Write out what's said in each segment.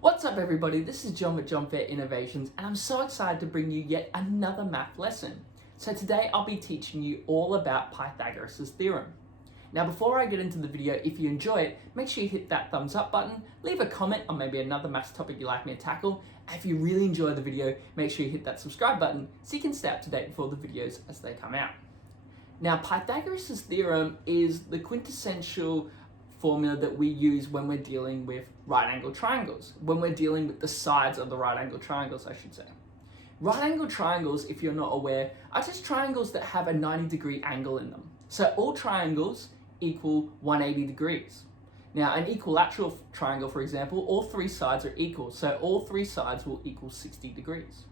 What's up everybody, this is John with John Fair Innovations and I'm so excited to bring you yet another math lesson. So today I'll be teaching you all about Pythagoras Theorem. Now before I get into the video, if you enjoy it, make sure you hit that thumbs up button, leave a comment on maybe another maths topic you'd like me to tackle, and if you really enjoy the video, make sure you hit that subscribe button so you can stay up to date with all the videos as they come out. Now Pythagoras Theorem is the quintessential formula that we use when we're dealing with right angle triangles, when we're dealing with the sides of the right angle triangles, I should say. Right angle triangles, if you're not aware, are just triangles that have a 90-degree angle in them. So all triangles equal 180 degrees. Now an equilateral triangle, for example, all three sides are equal, so all three sides will equal 60 degrees.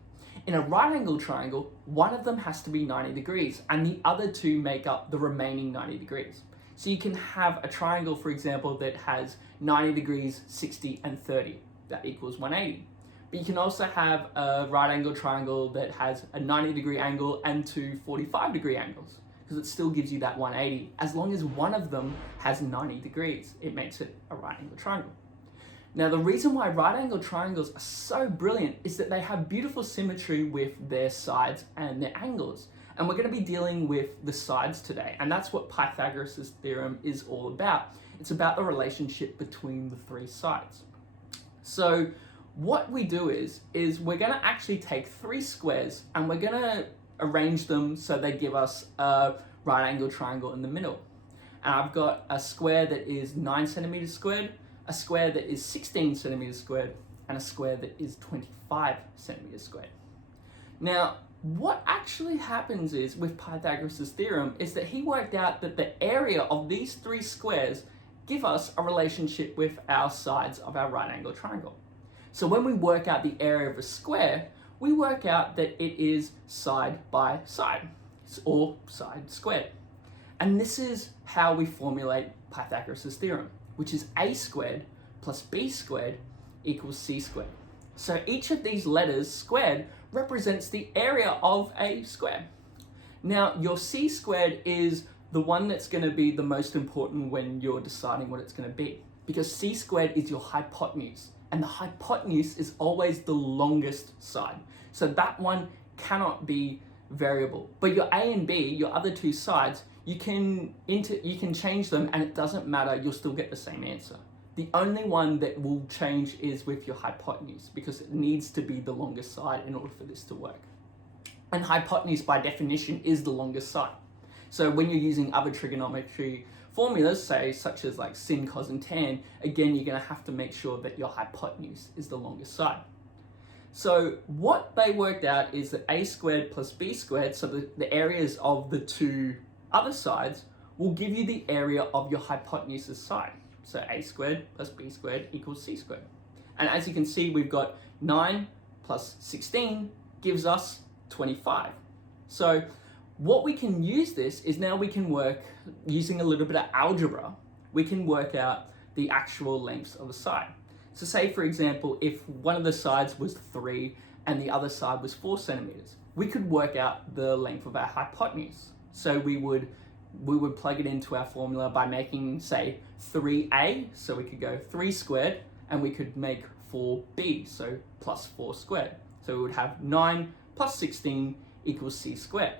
In a right angle triangle, one of them has to be 90 degrees and the other two make up the remaining 90 degrees. So you can have a triangle, for example, that has 90 degrees, 60 and 30. That equals 180. But you can also have a right angle triangle that has a 90-degree angle and two 45-degree angles, because it still gives you that 180. As long as one of them has 90 degrees, it makes it a right angle triangle. Now, the reason why right angle triangles are so brilliant is that they have beautiful symmetry with their sides and their angles. And we're going to be dealing with the sides today, and that's what Pythagoras' theorem is all about. It's about the relationship between the three sides. So what we do is we're going to actually take three squares and we're going to arrange them so they give us a right angle triangle in the middle. And I've got a square that is 9 centimeters squared, a square that is 16 centimeters squared, and a square that is 25 centimeters squared. Now, what actually happens is, with Pythagoras' theorem, is that he worked out that the area of these three squares give us a relationship with our sides of our right angle triangle. So when we work out the area of a square, we work out that it is side by side, or side squared. And this is how we formulate Pythagoras' theorem, which is a squared plus b squared equals c squared. So each of these letters squared represents the area of a square. Now your c squared is the one that's going to be the most important when you're deciding what it's going to be, because c squared is your hypotenuse, and the hypotenuse is always the longest side. So that one cannot be variable. But your a and b, your other two sides, you can change them and it doesn't matter, you'll still get the same answer. The only one that will change is with your hypotenuse, because it needs to be the longest side in order for this to work. And hypotenuse by definition is the longest side. So when you're using other trigonometry formulas, say such as like sin, cos and tan, again you're going to have to make sure that your hypotenuse is the longest side. So what they worked out is that a squared plus b squared, so the areas of the two other sides, will give you the area of your hypotenuse's side. So a squared plus b squared equals c squared. And as you can see, we've got 9 plus 16 gives us 25. So what we can use this is, now we can work, using a little bit of algebra, we can work out the actual lengths of a side. So say, for example, if one of the sides was 3 and the other side was 4 centimeters, we could work out the length of our hypotenuse. So we would plug it into our formula by making, say, 3a, so we could go 3 squared, and we could make 4b, so plus 4 squared. So we would have 9 plus 16 equals c squared.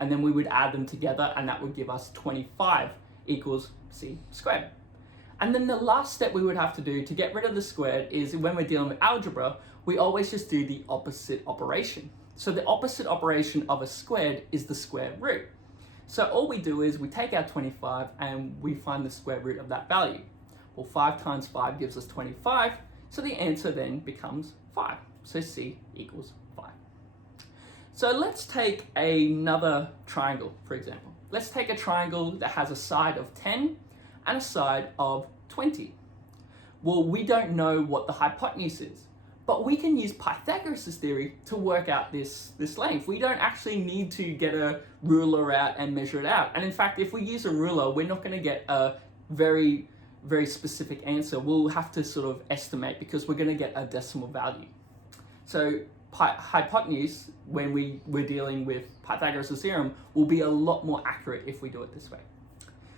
And then we would add them together and that would give us 25 equals c squared. And then the last step we would have to do to get rid of the squared is, when we're dealing with algebra, we always just do the opposite operation. So the opposite operation of a squared is the square root. So all we do is we take our 25 and we find the square root of that value. Well, 5 times 5 gives us 25, so the answer then becomes 5. So c equals 5. So let's take another triangle, for example. Let's take a triangle that has a side of 10 and a side of 20. Well, we don't know what the hypotenuse is, but we can use Pythagoras' theory to work out this length. We don't actually need to get a ruler out and measure it out. And in fact, if we use a ruler, we're not going to get a very, very specific answer. We'll have to sort of estimate, because we're going to get a decimal value. So hypotenuse, when we're dealing with Pythagoras' theorem, will be a lot more accurate if we do it this way.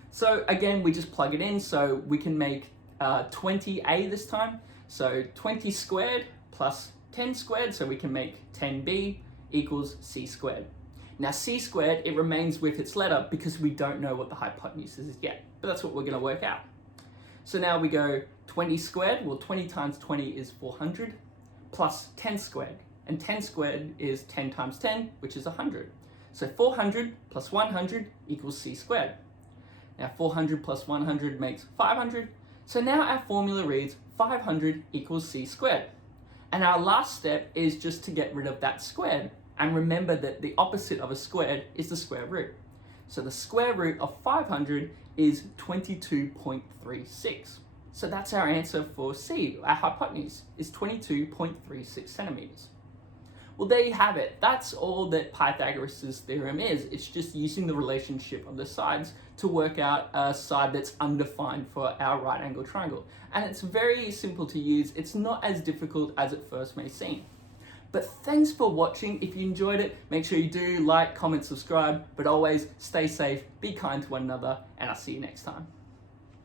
So again, we just plug it in, so we can make 20a this time. So 20 squared plus 10 squared, so we can make 10b equals c squared. Now c squared, it remains with its letter because we don't know what the hypotenuse is yet, but that's what we're going to work out. So now we go 20 squared, well 20 times 20 is 400, plus 10 squared, and 10 squared is 10 times 10, which is 100. So 400 plus 100 equals c squared. Now 400 plus 100 makes 500, so now our formula reads 500 equals c squared. And our last step is just to get rid of that squared. And remember that the opposite of a squared is the square root. So the square root of 500 is 22.36. So that's our answer for C. Our hypotenuse is 22.36 centimeters. Well, there you have it. That's all that Pythagoras' theorem is. It's just using the relationship of the sides to work out a side that's undefined for our right angle triangle. And it's very simple to use. It's not as difficult as it first may seem. But thanks for watching. If you enjoyed it, make sure you do like, comment, subscribe, but always stay safe, be kind to one another, and I'll see you next time.